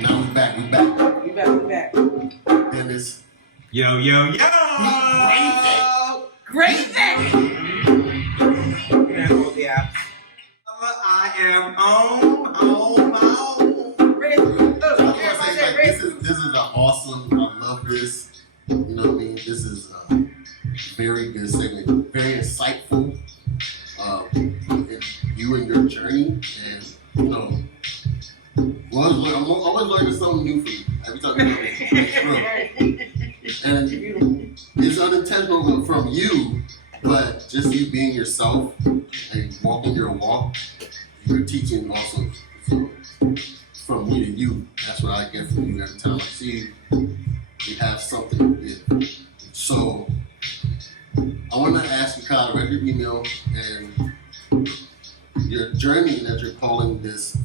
Now we back. We back. And it's Yo. Gravy. And all the apps. I am on. This is an awesome. I love this. You know what I mean? This is a very good segment, very insightful. You and your journey, and you know, I'm always learning something new from you every time you come. And it's unintentional from you, but just you being yourself and walking your walk, you're teaching also. So from me to you, that's what I get from you every time I see you. You have something to give. So I want to ask you, Kyle, read your email and your journey that you're calling this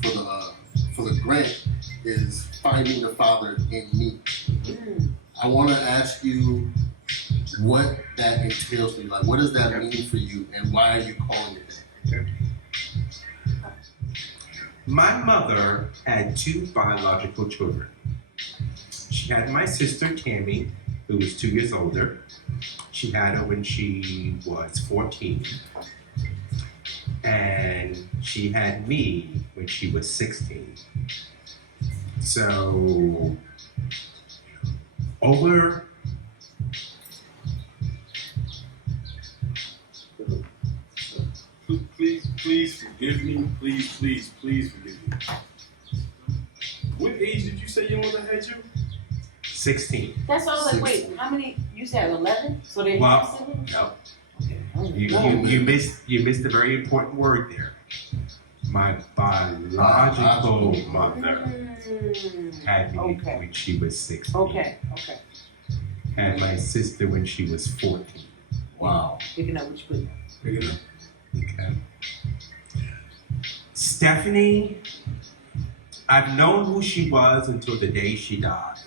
for the grant is finding the Father in me. I want to ask you what that entails for you. Like, what does that mean for you, and why are you calling it that? My mother had two biological children. She had my sister Tammy, who was 2 years older. She had her when she was 14. And she had me when she was 16. So, over Please forgive me. Please forgive me. What age did you say your mother had you? 16. That's all. Like, wait, how many? You said 11. So they have siblings. No. Okay. You missed a very important word there. My biological mother had me when she was 16. Okay. And my sister when she was 14. Wow. Picking up what you put. Picking up. Okay. Stephanie, I've known who she was until the day she died.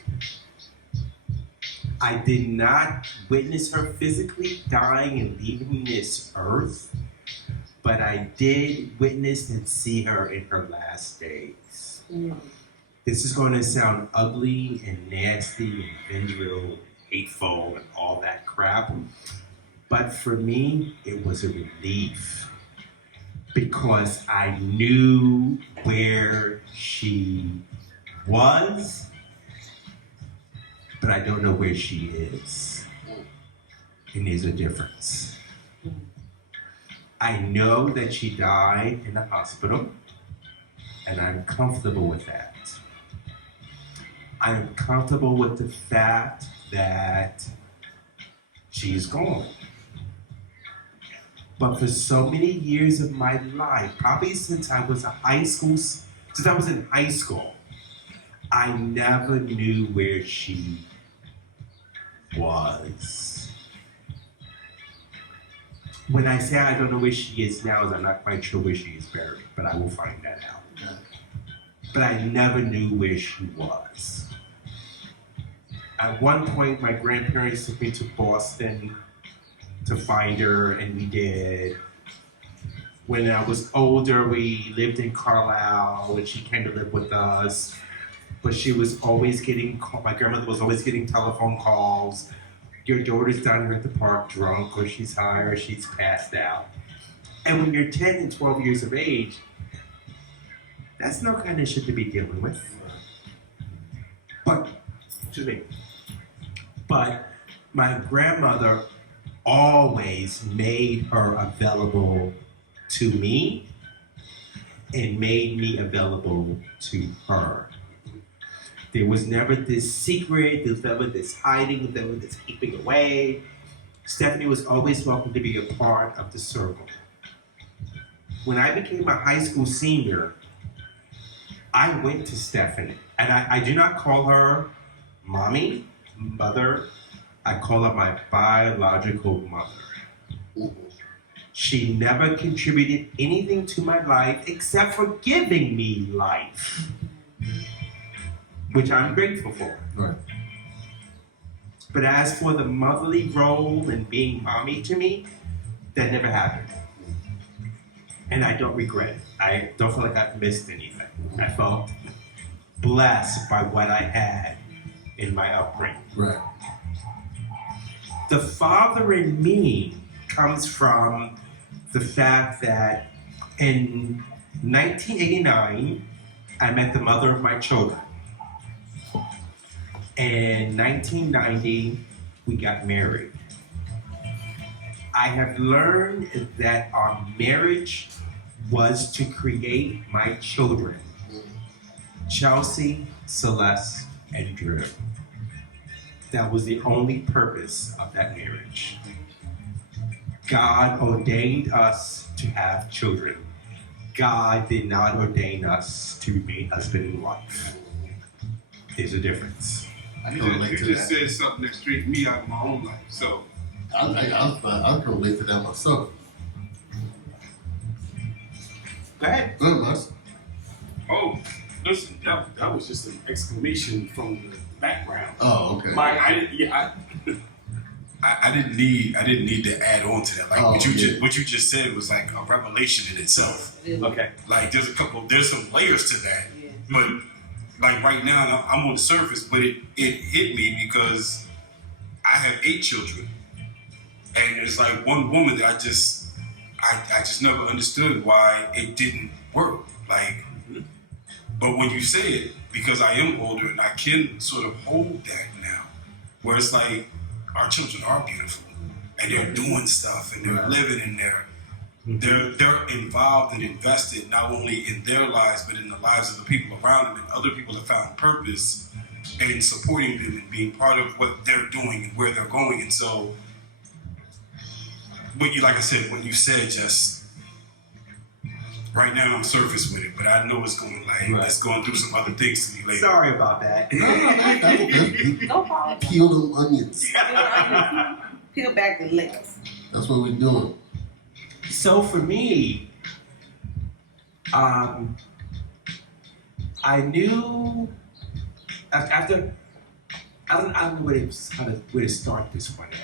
I did not witness her physically dying and leaving this earth, but I did witness and see her in her last days. This is going to sound ugly and nasty and vengeful, hateful, and all that crap. But for me, it was a relief because I knew where she was, but I don't know where she is. And there's a difference. I know that she died in the hospital, and I'm comfortable with that. I'm comfortable with the fact that she's gone. But for so many years of my life, probably since I was in high school, I never knew where she was. When I say I don't know where she is now, I'm not quite sure where she is buried, but I will find that out. But I never knew where she was. At one point, my grandparents took me to Boston to find her, and we did. When I was older, we lived in Carlisle, and she came to live with us. But she was always my grandmother was always getting telephone calls. Your daughter's down here at the park drunk, or she's high, or she's passed out. And when you're 10 and 12 years of age, that's no kind of shit to be dealing with. But my grandmother always made her available to me and made me available to her. There was never this secret, there was never this hiding, there was never this keeping away. Stephanie was always welcome to be a part of the circle. When I became a high school senior, I went to Stephanie, and I do not call her mommy, mother, I call her my biological mother. She never contributed anything to my life except for giving me life, which I'm grateful for. Right. But as for the motherly role and being mommy to me, that never happened. And I don't regret it. I don't feel like I've missed anything. I felt blessed by what I had in my upbringing. Right. The father in me comes from the fact that in 1989, I met the mother of my children. In 1990, we got married. I have learned that our marriage was to create my children, Chelsea, Celeste, and Drew. That was the only purpose of that marriage. God ordained us to have children. God did not ordain us to be husband and wife. There's a difference. I You can relate to just that. said something that straightened me out of my own life. So I can relate to that myself. Go ahead. Les. Oh, listen, that was just an exclamation from the background. Oh, okay. I didn't need to add on to that. Like Oh, yeah. what you just said was like a revelation in itself. Okay. Like there's some layers to that. Yeah. But like right now I'm on the surface, but it hit me because I have 8 children. And there's like one woman that I just never understood why it didn't work. Like, but when you say it, because I am older and I can sort of hold that now, where it's like our children are beautiful and they're doing stuff and they're living in there. They're involved and invested not only in their lives but in the lives of the people around them, and other people have found purpose in supporting them and being part of what they're doing and where they're going. And so, when you said just right now I'm surface with it, but I know it's going it's going through some other things to me later. Sorry about that. No, that's good. No problem. Peel them onions. Peel back the layers. That's what we're doing. So for me, I knew after I don't know where to start this one at.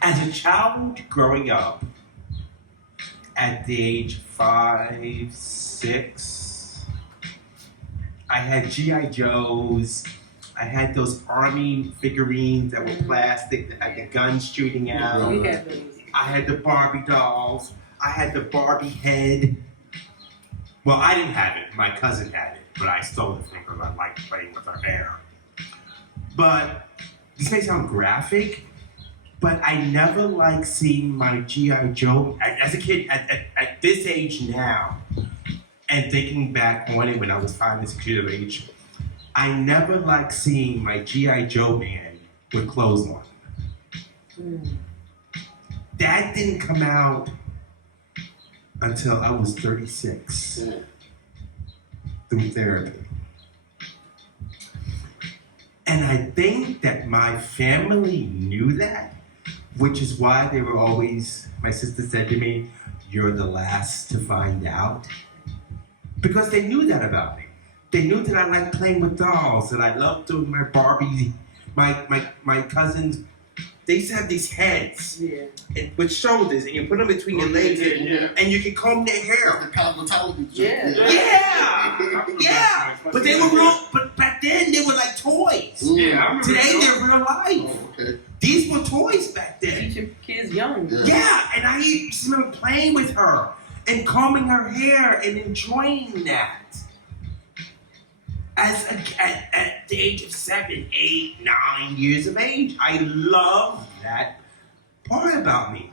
As a child growing up, at the age 5, 6, I had G.I. Joes. I had those army figurines that were plastic that had the guns shooting out. We had those. I had the Barbie dolls. I had the Barbie head. Well, I didn't have it. My cousin had it, but I stole it from her because I liked playing with her hair. But this may sound graphic, but I never liked seeing my G.I. Joe. As a kid, at this age now, and thinking back on it when I was 5 and 6 years of age, I never liked seeing my G.I. Joe man with clothes on. That didn't come out until I was 36 through therapy. And I think that my family knew that, which is why they were always, my sister said to me, "You're the last to find out." Because they knew that about me. They knew that I liked playing with dolls, that I loved doing my Barbies. My cousins, they used to have these heads with shoulders, and you put them between your legs, and you can comb their hair. The cosmetology. Yeah. But they were real. But back then they were like toys. Yeah, I remember. Today they're real life. Oh, okay. These were toys back then. Teach your kids young. Yeah, and I used to remember playing with her and combing her hair and enjoying that. At the age of 7, 8, 9 years of age, I loved that part about me.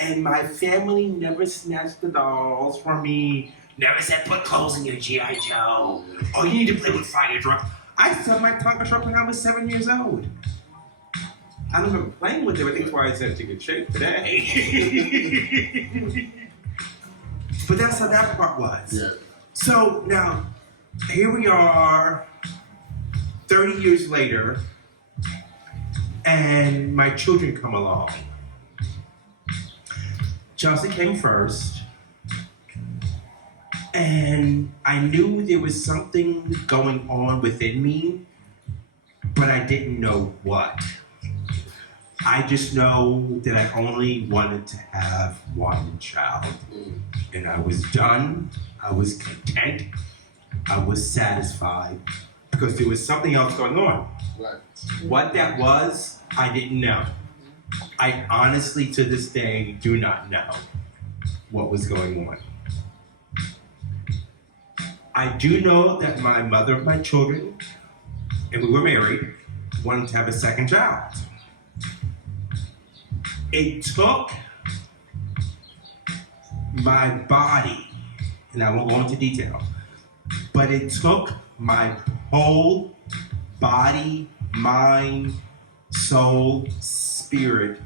And my family never snatched the dolls from me, never said, "Put clothes in your G.I. Joe," or "You need to play with fire truck." I started my taco truck when I was 7 years old. I don't remember playing with it. I think that's why I said it's in good shape today. But that's how that part was. Yeah. So now, here we are, 30 years later, and my children come along. Chelsea came first, and I knew there was something going on within me, but I didn't know what. I just know that I only wanted to have one child. And I was done. I was content. I was satisfied because there was something else going on. Right. What that was, I didn't know. I honestly, to this day, do not know what was going on. I do know that my mother of my children, and we were married, wanted to have a second child. It took my body, and I won't go into detail, but it took my whole body, mind, soul, spirit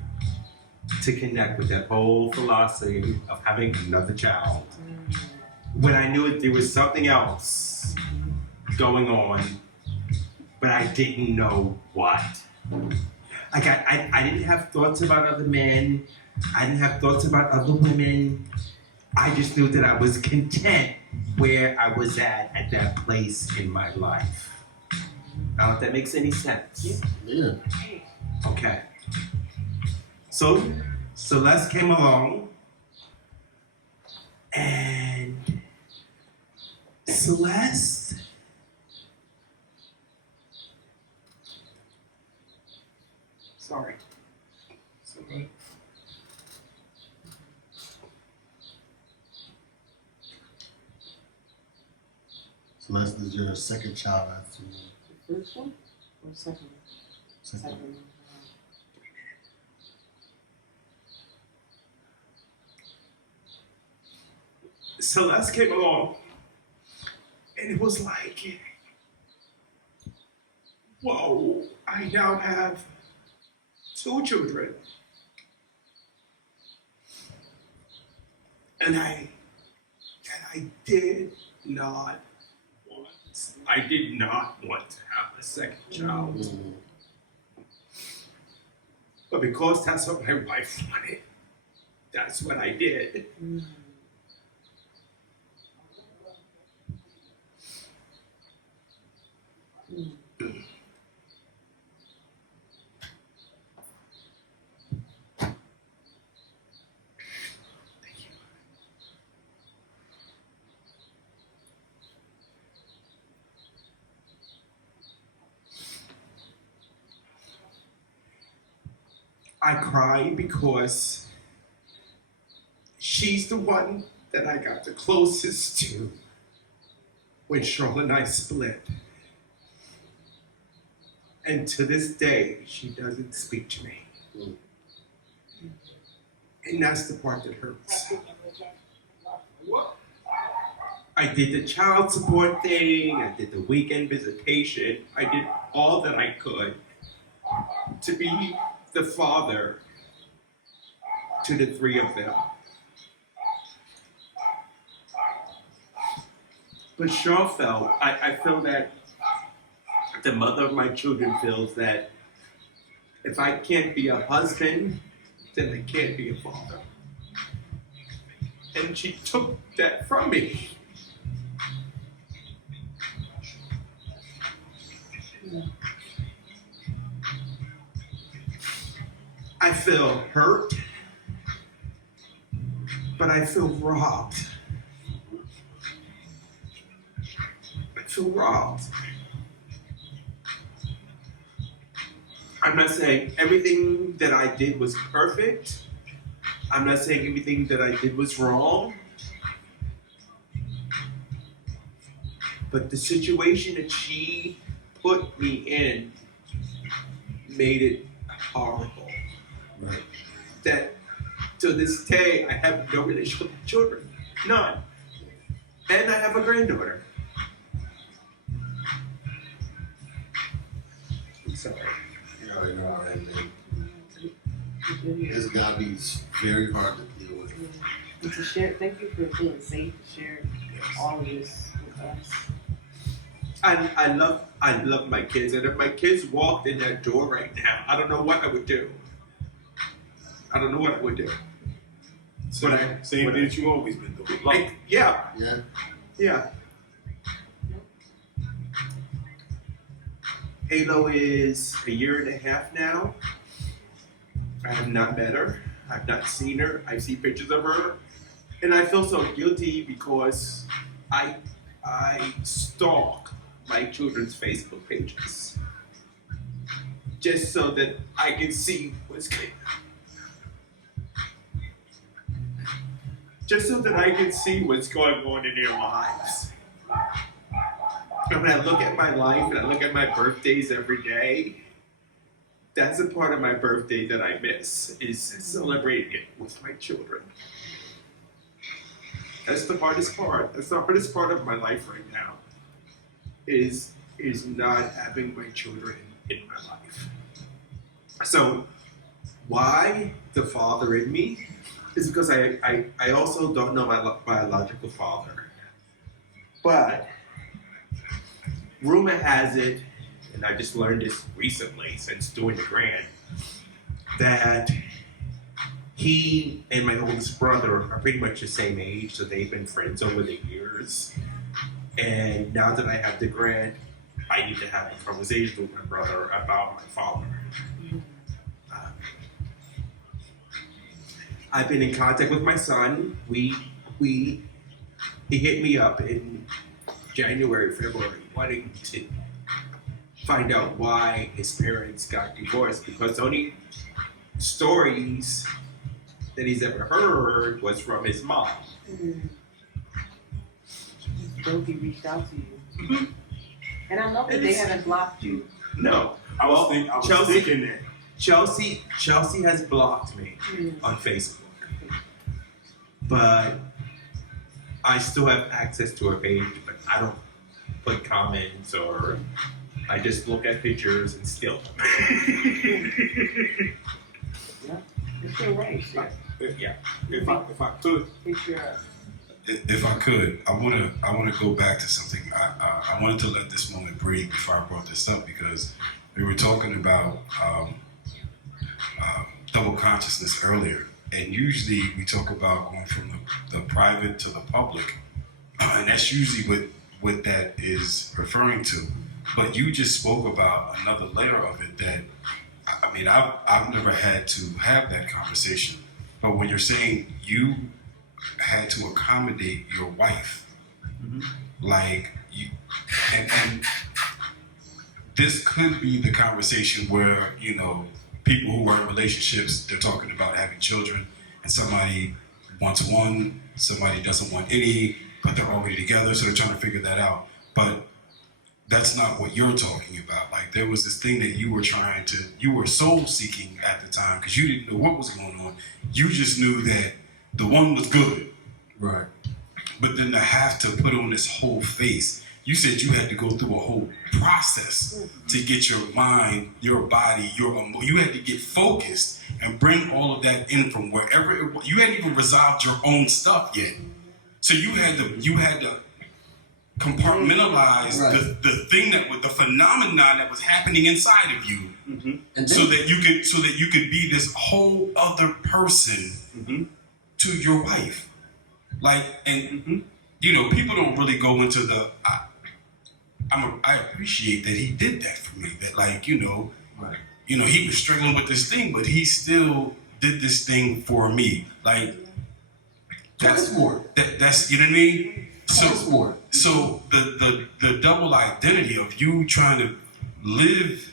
to connect with that whole philosophy of having another child. When I knew it, there was something else going on, but I didn't know what. I didn't have thoughts about other men. I didn't have thoughts about other women. I just knew that I was content where I was at that place in my life. I don't know if that makes any sense. Yeah. Okay. So Celeste came along, and Celeste, sorry. Celeste is your second child after you. The first one or the second one? Second. Second one. Celeste came along, and it was like, whoa, I now have 2 children. And I did not want to have a second child. Mm-hmm. But because that's what my wife wanted, that's what I did. I cry because she's the one that I got the closest to when Charlotte and I split. And to this day, she doesn't speak to me. And that's the part that hurts. I did the child support thing, I did the weekend visitation, I did all that I could to be the father to the 3 of them. But Shaw felt, I feel that the mother of my children feels that if I can't be a husband, then I can't be a father. And she took that from me. I feel hurt, but I feel robbed. I feel robbed. I'm not saying everything that I did was perfect. I'm not saying everything that I did was wrong. But the situation that she put me in made it horrible. Right. That to this day I have no relationship with children. None. And I have a granddaughter. I'm sorry. And it's gotta be very hard to deal with. And to share, thank you for feeling safe to share all of this with us. I love my kids, and if my kids walked in that door right now, I don't know what I would do. I don't know what I would do. Same thing that you always been doing. Yeah. Yeah. Yeah. Halo is 1.5 years now. I have not met her. I've not seen her. I see pictures of her, and I feel so guilty because I stalk my children's Facebook pages just so that I can see what's going on in their lives. And when I look at my life and I look at my birthdays every day, that's a part of my birthday that I miss, is celebrating it with my children. That's the hardest part. That's the hardest part of my life right now, is not having my children in my life. So why the father in me is because I also don't know my biological father. But rumor has it, and I just learned this recently since doing the grant, that he and my oldest brother are pretty much the same age, so they've been friends over the years. And now that I have the grant, I need to have a conversation with my brother about my father. I've been in contact with my son. He hit me up in January, February, wanting to find out why his parents got divorced, because the only stories that he's ever heard was from his mom. So he reached out to you. And I love that they haven't blocked you. No. I was thinking that. Chelsea has blocked me on Facebook. But I still have access to her page, but I don't put comments, or I just look at pictures and steal them. Yeah, it's your right. Yeah. If I could, It's your If I could, I wanna go back to something. I wanted to let this moment breathe before I brought this up, because we were talking about double consciousness earlier, and usually we talk about going from the private to the public, and that's usually what that is referring to. But you just spoke about another layer of it that, I mean, I've never had to have that conversation. But when you're saying you had to accommodate your wife, like you, and this could be the conversation where, you know, people who are in relationships, they're talking about having children, and somebody wants one, somebody doesn't want any, but they're already together, so they're trying to figure that out. But that's not what you're talking about. Like, there was this thing that you were soul seeking at the time, because you didn't know what was going on. You just knew that the one was good. Right. But then to have to put on this whole face, you said you had to go through a whole process to get your mind, your body, you had to get focused and bring all of that in from wherever it was. You hadn't even resolved your own stuff yet. So you had to compartmentalize the thing the phenomenon that was happening inside of you, so that you could be this whole other person to your wife. Like, and you know, people don't really go into the. I appreciate that he did that for me. That, like, you know, you know, he was struggling with this thing, but he still did this thing for me. Like, that's you know what I mean. So the double identity of you trying to live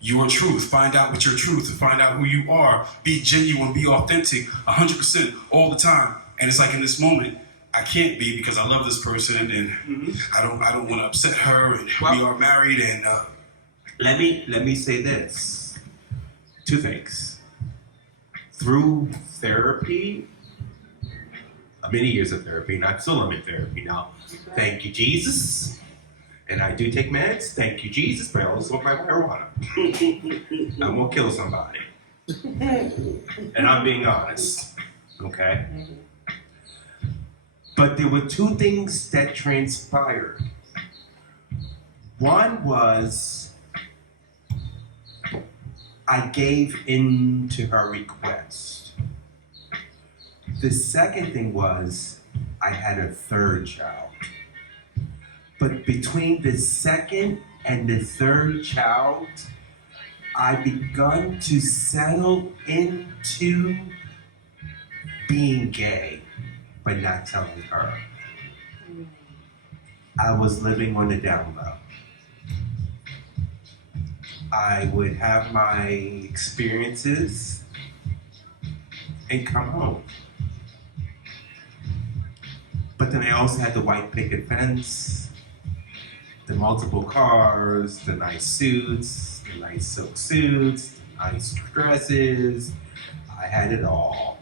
your truth, find out what your truth, and find out who you are, be genuine, be authentic, 100% all the time. And it's like, in this moment, I can't be, because I love this person, and I don't want to upset her, and we are married. And let me say this. Two things. Through therapy, many years of therapy, and I'm still in therapy now. Thank you, Jesus. And I do take meds. Thank you, Jesus. But I also smoke my marijuana. I'm gonna kill somebody. And I'm being honest. Okay? But there were two things that transpired. One was I gave in to her request. The second thing was I had a third child. But between the second and the third child, I begun to settle into being gay, but not telling her. I was living on the down low. I would have my experiences and come home. But then I also had the white picket fence, the multiple cars, the nice suits, the nice silk suits, the nice dresses. I had it all.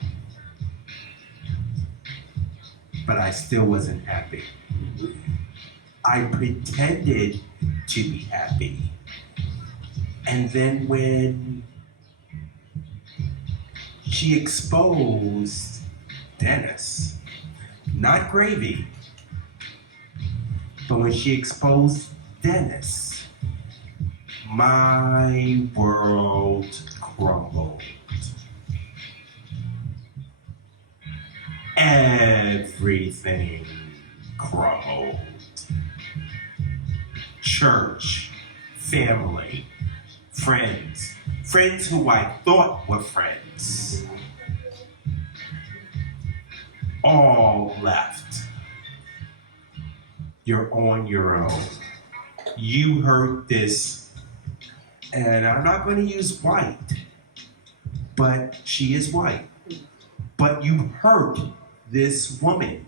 But I still wasn't happy. I pretended to be happy. And then when she exposed Dennis, not Gravy, but when she exposed Dennis, my world crumbled. Everything crumbled. Church, family, friends who I thought were friends, all left. You're on your own. You heard this, and I'm not going to use white, but she is white. But you hurt this woman.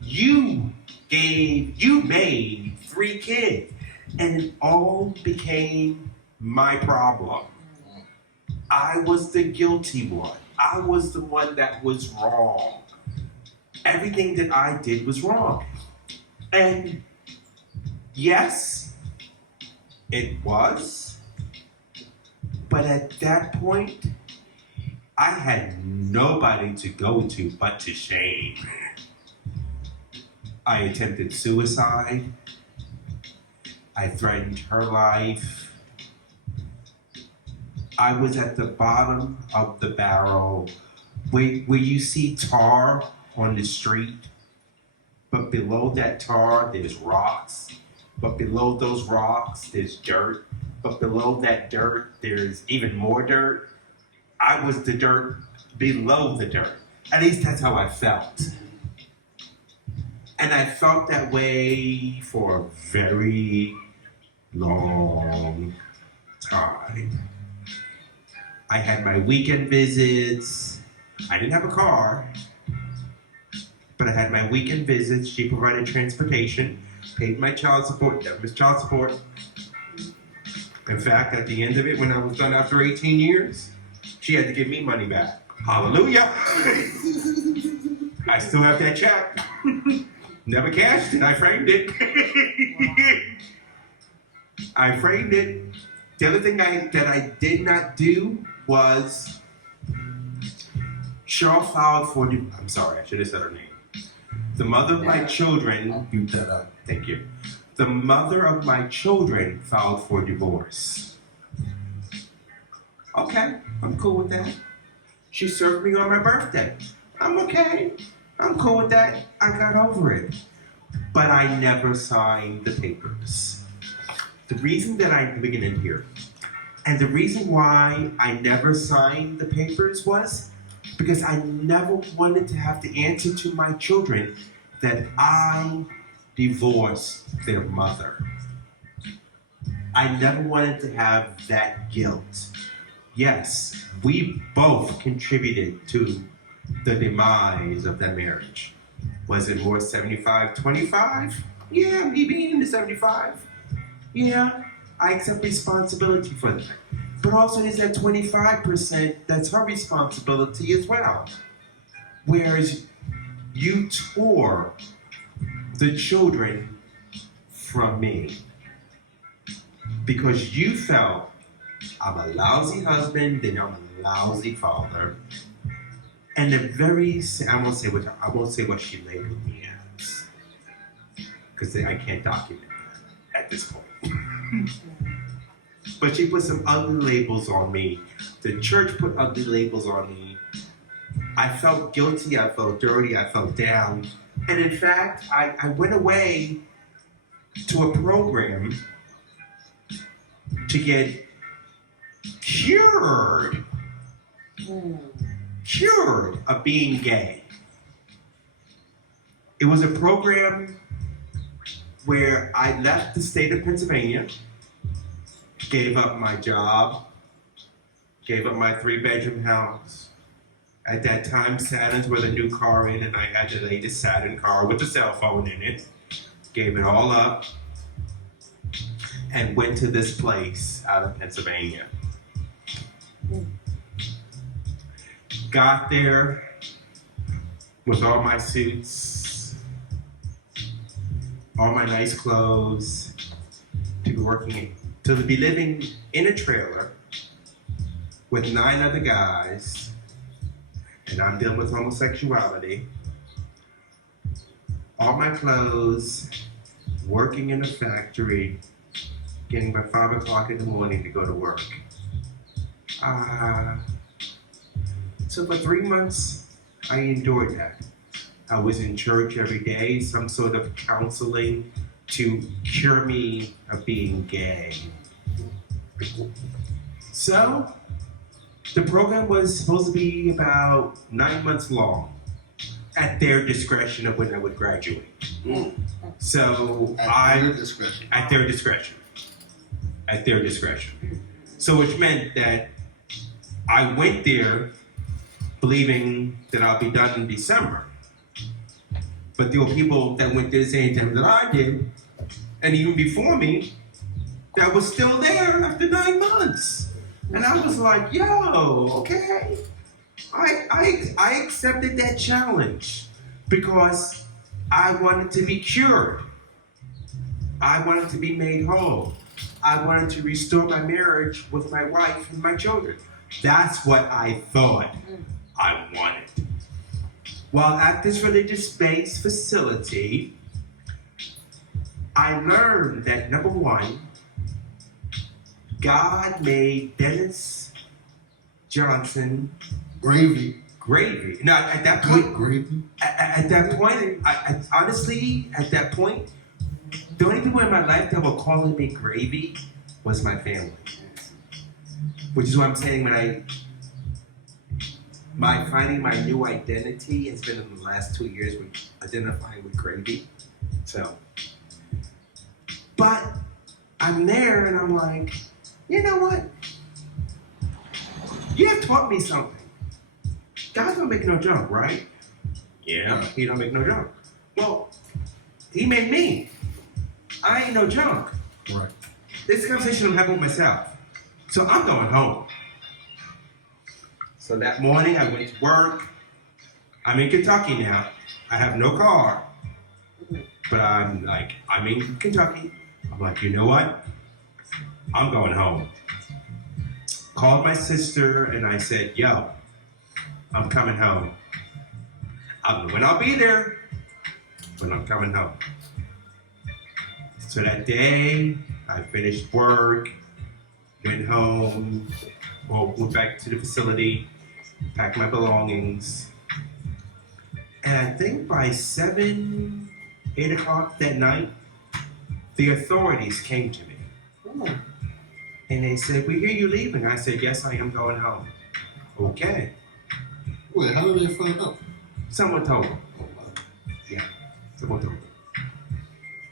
You made 3 kids, and it all became my problem. I was the guilty one. I was the one that was wrong. Everything that I did was wrong. And yes, it was. But at that point, I had nobody to go to but to shame. I attempted suicide. I threatened her life. I was at the bottom of the barrel where you see tar on the street, but below that tar there's rocks, but below those rocks there's dirt, but below that dirt there's even more dirt. I was the dirt below the dirt. At least that's how I felt. And I felt that way for a very long time. I had my weekend visits. I didn't have a car, but I had my weekend visits. She provided transportation, paid my child support, never missed child support. In fact, at the end of it, when I was done after 18 years, she had to give me money back. Hallelujah! I still have that check. Never cashed it, I framed it. I framed it. The other thing that I did not do was Cheryl filed for I'm sorry, I should have said her name. The mother of my children, thank you. The mother of my children filed for divorce. Okay, I'm cool with that. She served me on my birthday. I'm okay. I'm cool with that. I got over it. But I never signed the papers. The reason that I'm beginning here, and the reason why I never signed the papers was because I never wanted to have to answer to my children that I divorced their mother. I never wanted to have that guilt. Yes, we both contributed to the demise of that marriage. Was it more 75-25? Yeah, me being in the 75. Yeah, I accept responsibility for that. But also there's that 25% that's her responsibility as well. Whereas you tore the children from me because you felt I'm a lousy husband, then I'm a lousy father. And I won't say what she labeled me as, because I can't document that at this point. But she put some ugly labels on me. The church put ugly labels on me. I felt guilty, I felt dirty, I felt down. And in fact, I went away to a program to get cured of being gay. It was a program where I left the state of Pennsylvania, gave up my job, gave up my 3-bedroom house. At that time, Saturns were the new car in, and I had the latest Saturn car with a cell phone in it. Gave it all up and went to this place out of Pennsylvania. Got there with all my suits, all my nice clothes, to be living in a trailer with 9 other guys, and I'm dealing with homosexuality. All my clothes, working in a factory, getting by 5 o'clock in the morning to go to work. So for 3 months, I endured that. I was in church every day, some sort of counseling to cure me of being gay. So, the program was supposed to be about 9 months long, at their discretion of when I would graduate. So At their discretion. At their discretion. At their discretion. So which meant that I went there believing that I'll be done in December. But there were people that went there the same time that I did, and even before me, that was still there after 9 months. And I was like, yo, okay. I accepted that challenge because I wanted to be cured. I wanted to be made whole. I wanted to restore my marriage with my wife and my children. That's what I thought I wanted. While at this religious-based facility, I learned that, number one, God made Dennis Johnson Gravy. Now, at that point, Gravy. at that point, honestly, at that point, the only people in my life that were calling me gravy was my family. Which is what I'm saying when finding my new identity has been in the last 2 years with identifying with gravy. So, but I'm there and I'm like, you know what? You have taught me something. God don't make no junk, right? Yeah, he don't make no junk. Well, he made me. I ain't no junk. Right. This conversation I'm having with myself. So I'm going home. So that morning I went to work. I'm in Kentucky now. I have no car. But I'm in Kentucky. I'm like, you know what? I'm going home. Called my sister and I said, yo, I'm coming home. I don't know when I'll be there, but I'm coming home. So that day, I finished work, went home, went back to the facility, packed my belongings. And I think by 7, 8 o'clock that night, the authorities came to me. And they said, we hear you leaving. I said, yes, I am going home. Okay. Wait, how did they find out? Someone told me. Yeah, someone told me.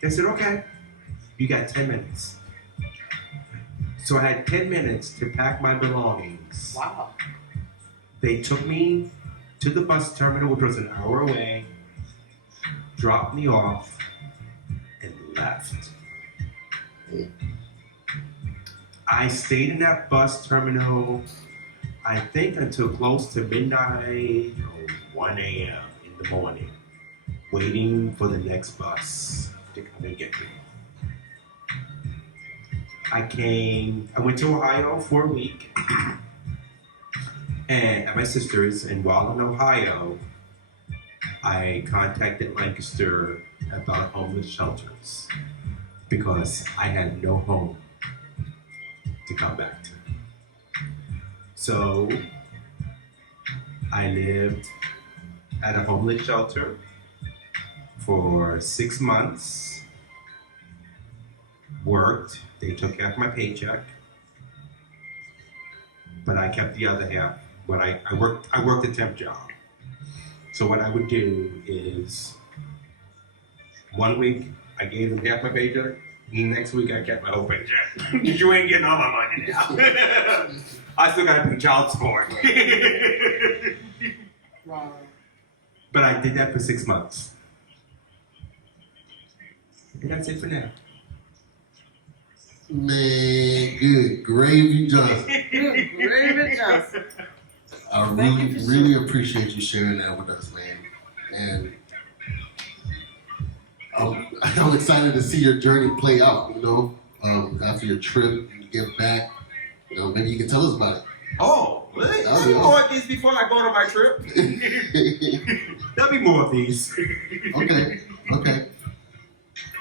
They said, okay, you got 10 minutes. So I had 10 minutes to pack my belongings. Wow. They took me to the bus terminal, which was an hour away, dropped me off, and left. I stayed in that bus terminal, I think until close to midnight or 1 a.m. in the morning, waiting for the next bus to come and get me. I went to Ohio for a week, and at my sister's, and while in Ohio, I contacted Lancaster about homeless shelters because I had no home to come back to. So I lived at a homeless shelter for 6 months, worked, they took half my paycheck, but I kept the other half. When I worked a temp job. So what I would do is 1 week I gave them half my paycheck. Next week I kept my whole paycheck. You ain't getting all my money now. I still gotta pay child support. Wow. But I did that for 6 months. And that's it for now. Man, good gravy, Johnson. Good gravy, Johnson. I Thank you really, for really sharing. appreciate you sharing that with us, man. And I'm excited to see your journey play out, you know, after your trip, you get back, you know, maybe you can tell us about Oh, really? Oh, There'll be yeah. more of these before I go to my trip. it. There'll be more of these. Okay.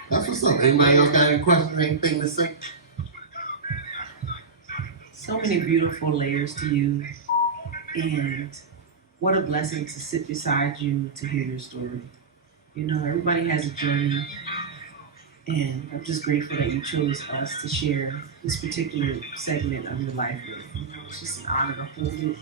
That's what's up. Anybody else got any questions, anything to say? So many beautiful layers to you, and what a blessing to sit beside you to hear your story. You know, everybody has a journey, and I'm just grateful that you chose us to share this particular segment of your life with. You know, it's just an honor to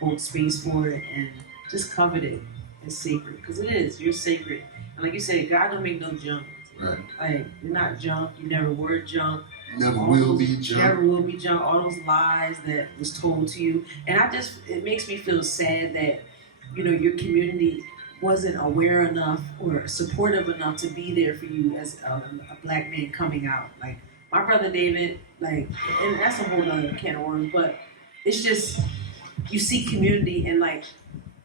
hold space for it, and just covet it as sacred, because it is. You're sacred, and like you said, God don't make no junk. Right. Like, you're not junk. You never were junk. Never will be junk. Never will be junk. All those lies that was told to you, and it makes me feel sad that, you know, your community wasn't aware enough or supportive enough to be there for you as a black man coming out. Like my brother David, like, and that's a whole other can of worms. But it's just, you see community and like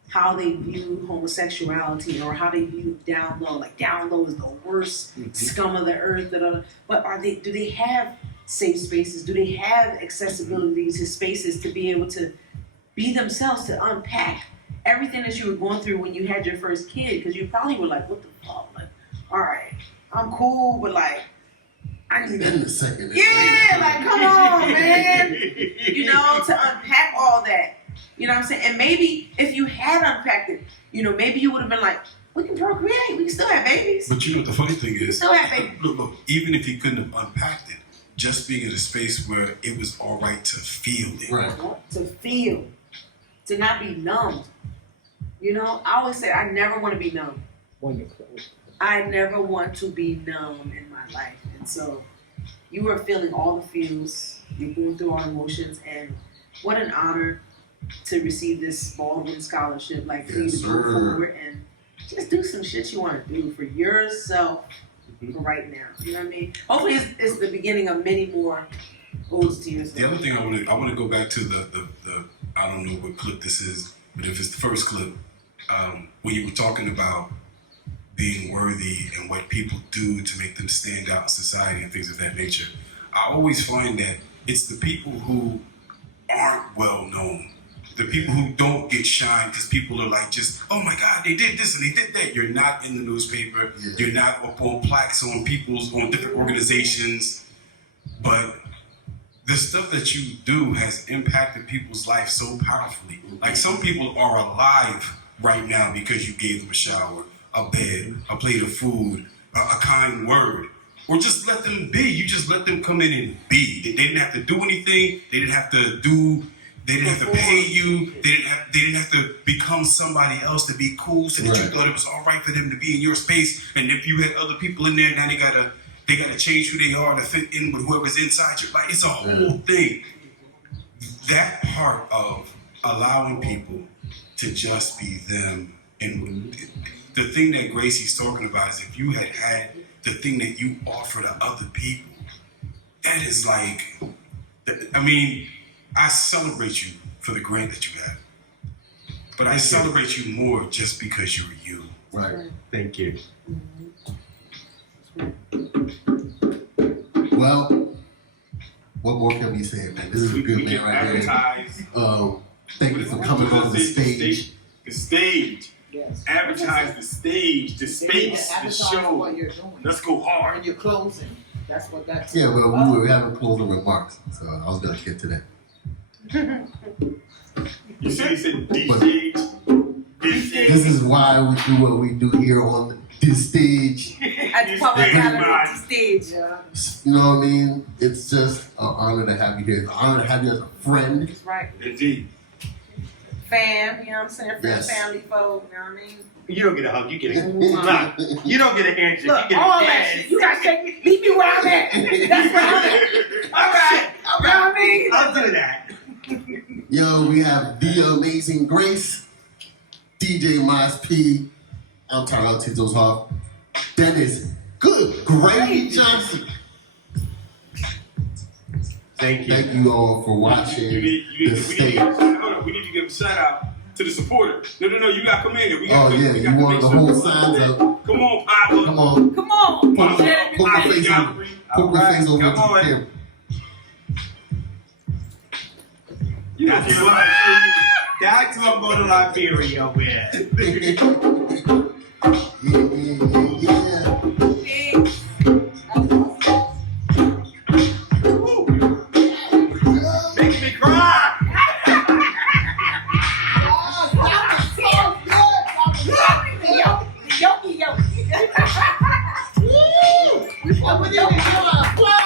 how they view homosexuality or how they view down low. Like down low is the worst scum of the earth. But do they have safe spaces? Do they have accessibility to spaces to be able to be themselves, to unpack everything that you were going through when you had your first kid? Because you probably were like, what the fuck? Like, all right, I'm cool, but like, I need In a second. yeah, like, come on, man. You know, to unpack all that. You know what I'm saying? And maybe if you had unpacked it, you know, maybe you would have been like, we can procreate, we can still have babies. But you know what the funny thing We can is? still have babies. Look, even if he couldn't have unpacked it, just being in a space where it was all right to feel it. Right. To feel, to not be numb. You know, I always say I never want to be numb. I never want to be numb in my life. And so you were feeling all the feels, you're going through all emotions, and what an honor to receive this Baldwin scholarship, like for you Yes, to go sir. forward and just do some shit you want to do for yourself right now. You know what I mean? Hopefully it's the beginning of many more goals to yourself. The other thing I want to go back to the I don't know what clip this is, but if it's the first clip, when you were talking about being worthy and what people do to make them stand out in society and things of that nature, I always find that it's the people who aren't well known, the people who don't get shine because people are like, just, oh my God, they did this and they did that. You're not in the newspaper. Yeah. You're not up on plaques on different organizations, but the stuff that you do has impacted people's life so powerfully. Like, some people are alive right now because you gave them a shower, a bed, a plate of food, a kind word, or just let them be. You just let them come in and be. They didn't have to do anything. They didn't have to pay you. They didn't have to become somebody else to be cool, so that you Right. thought it was all right for them to be in your space. And if you had other people in there, now they gotta change who they are to fit in with whoever's inside you. Like, it's a whole thing. That part of allowing people to just be them, and the thing that Gracie's talking about is if you had the thing that you offer to other people, that is like, I mean, I celebrate you for the grant that you have, but I celebrate you more just because you're you. Right. Thank you. Well, what more can we say, man? This is a good We man can right here. advertise. Thank you for coming on the stage. The stage. Yes. Advertise the stage, the space, the Advertise show. what you're doing. Let's go hard. When you're closing, that's what that's. Yeah, well, we were having closing remarks, so I was gonna get to that. You see, he said the stage. This is why we do what we do here on this stage. I At the public gallery stage. You know what I mean? It's just an honor to have you here. It's an honor to have you as a friend. That's right. Indeed. Fam, you know what I'm saying? Friend, Yes. family, folk, you know what I mean? You don't get a hug, you get a mwah. You don't get a handshake, Look, you get a all that kiss. shit. You gotta shake me. Meet me where I'm at. That's where I'm at. All right, You know what I mean? I'll do that. Yo, we have the amazing Grace, DJ Miles P. I'm Tyrell Tito's Hawk. Dennis, good Gravy Johnson. Thank you. Thank you all for watching We need the to stage. give a shout out to the supporter. No, you got to come in. We Oh got yeah, we you got to wanted make the sure whole we're signs there. up. Come on, Papa. Come on, Come on. Put your face over. Gallery. Put your face over Come to the on. camera. You know, That's what That's what I'm going to Liberia with. Yeah. Making me cry. Yo. Woo!